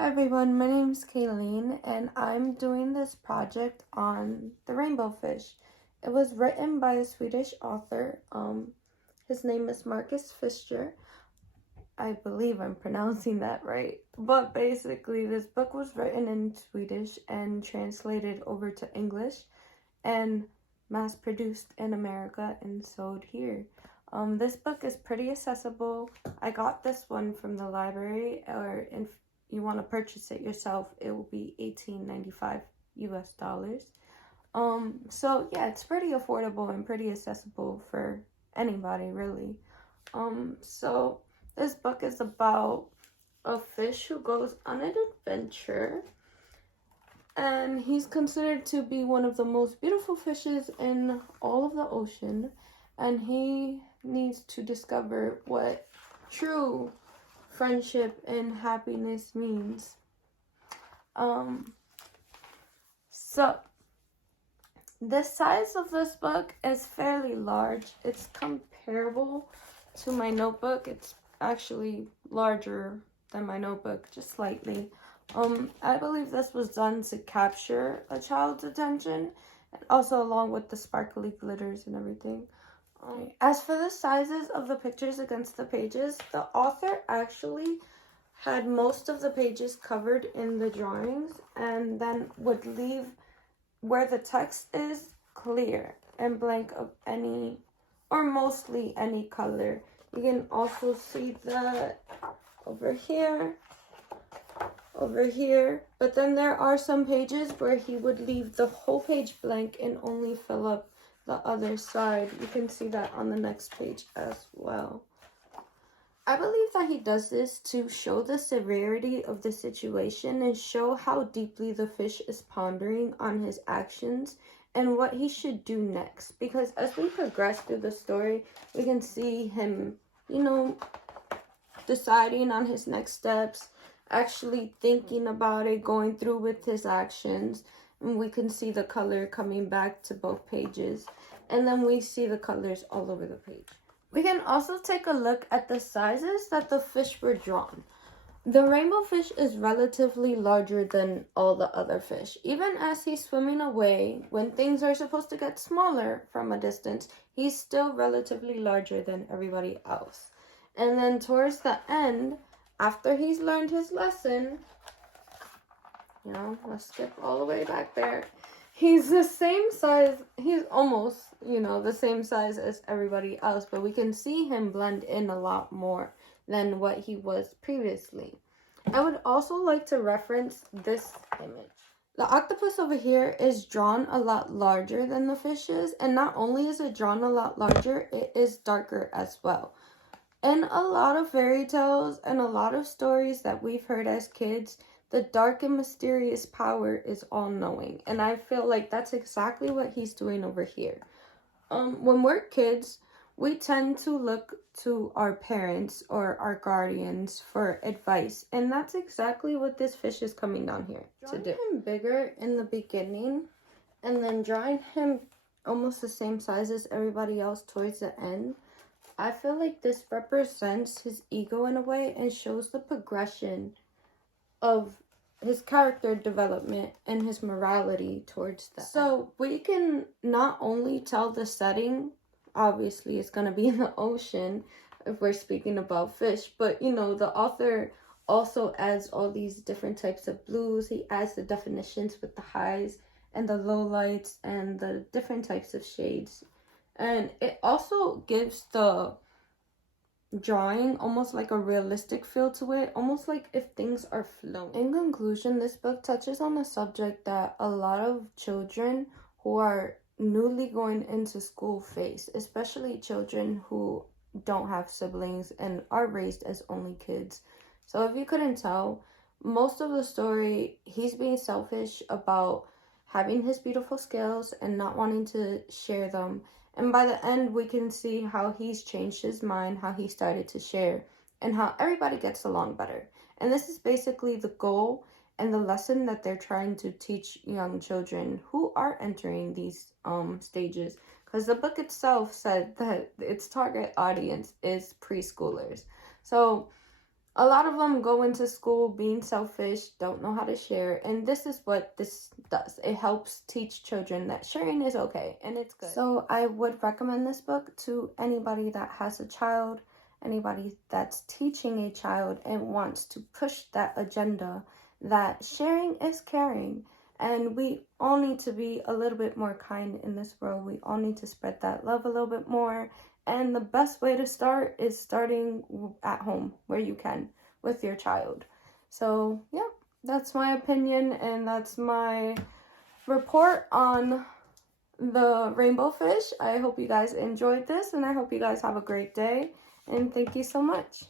Hi everyone, my name is Kayleen and I'm doing this project on the rainbow fish. It was written by a Swedish author. His name is Marcus Pfister. I believe I'm pronouncing that right. But basically this book was written in Swedish and translated over to English and mass produced in America and sold here. This book is pretty accessible. I got this one from the library, or if you want to purchase it yourself, it will be $18.95 US. So yeah, it's pretty affordable and pretty accessible for anybody really. So this book is about a fish who goes on an adventure, and he's considered to be one of the most beautiful fishes in all of the ocean, and he needs to discover what true friendship and happiness means. So the size of this book is fairly large. It's comparable to my notebook. It's actually larger than my notebook, just slightly. I believe this was done to capture a child's attention, and also along with the sparkly glitters and everything. As for the sizes of the pictures against the pages, the author actually had most of the pages covered in the drawings and then would leave where the text is clear and blank of any or mostly any color. You can also see that over here, but then there are some pages where he would leave the whole page blank and only fill up the other side. You can see that on the next page as well. I believe that he does this to show the severity of the situation and show how deeply the fish is pondering on his actions and what he should do next. Because as we progress through the story, we can see him, deciding on his next steps, actually thinking about it, going through with his actions. And we can see the color coming back to both pages. And then we see the colors all over the page. We can also take a look at the sizes that the fish were drawn. The rainbow fish is relatively larger than all the other fish. Even as he's swimming away, when things are supposed to get smaller from a distance, he's still relatively larger than everybody else. And then towards the end, after he's learned his lesson, let's skip all the way back there. He's the same size, he's almost, the same size as everybody else, but we can see him blend in a lot more than what he was previously. I would also like to reference this image. The octopus over here is drawn a lot larger than the fish is, and not only is it drawn a lot larger, it is darker as well. In a lot of fairy tales and a lot of stories that we've heard as kids, the dark and mysterious power is all-knowing, and I feel like that's exactly what he's doing over here. When we're kids, we tend to look to our parents or our guardians for advice, and that's exactly what this fish is coming down here to do. Drawing him bigger in the beginning, and then drawing him almost the same size as everybody else towards the end, I feel like this represents his ego in a way and shows the progression of his character development and his morality towards that. So we can not only tell the setting, obviously it's going to be in the ocean if we're speaking about fish, but the author also adds all these different types of blues. He adds the definitions with the highs and the lowlights and the different types of shades. And it also gives the drawing almost like a realistic feel to it, almost like if things are flowing. In conclusion, this book touches on a subject that a lot of children who are newly going into school face, especially children who don't have siblings and are raised as only kids. So if you couldn't tell, most of the story, he's being selfish about having his beautiful skills and not wanting to share them. And by the end, we can see how he's changed his mind, how he started to share, and how everybody gets along better. And this is basically the goal and the lesson that they're trying to teach young children who are entering these stages. Because the book itself said that its target audience is preschoolers. So a lot of them go into school being selfish, don't know how to share, and this is what this does. It helps teach children that sharing is okay and it's good. So I would recommend this book to anybody that has a child, anybody that's teaching a child and wants to push that agenda that sharing is caring. And we all need to be a little bit more kind in this world. We all need to spread that love a little bit more. And the best way to start is starting at home where you can with your child. So, yeah, that's my opinion and that's my report on the rainbow fish. I hope you guys enjoyed this and I hope you guys have a great day. And thank you so much.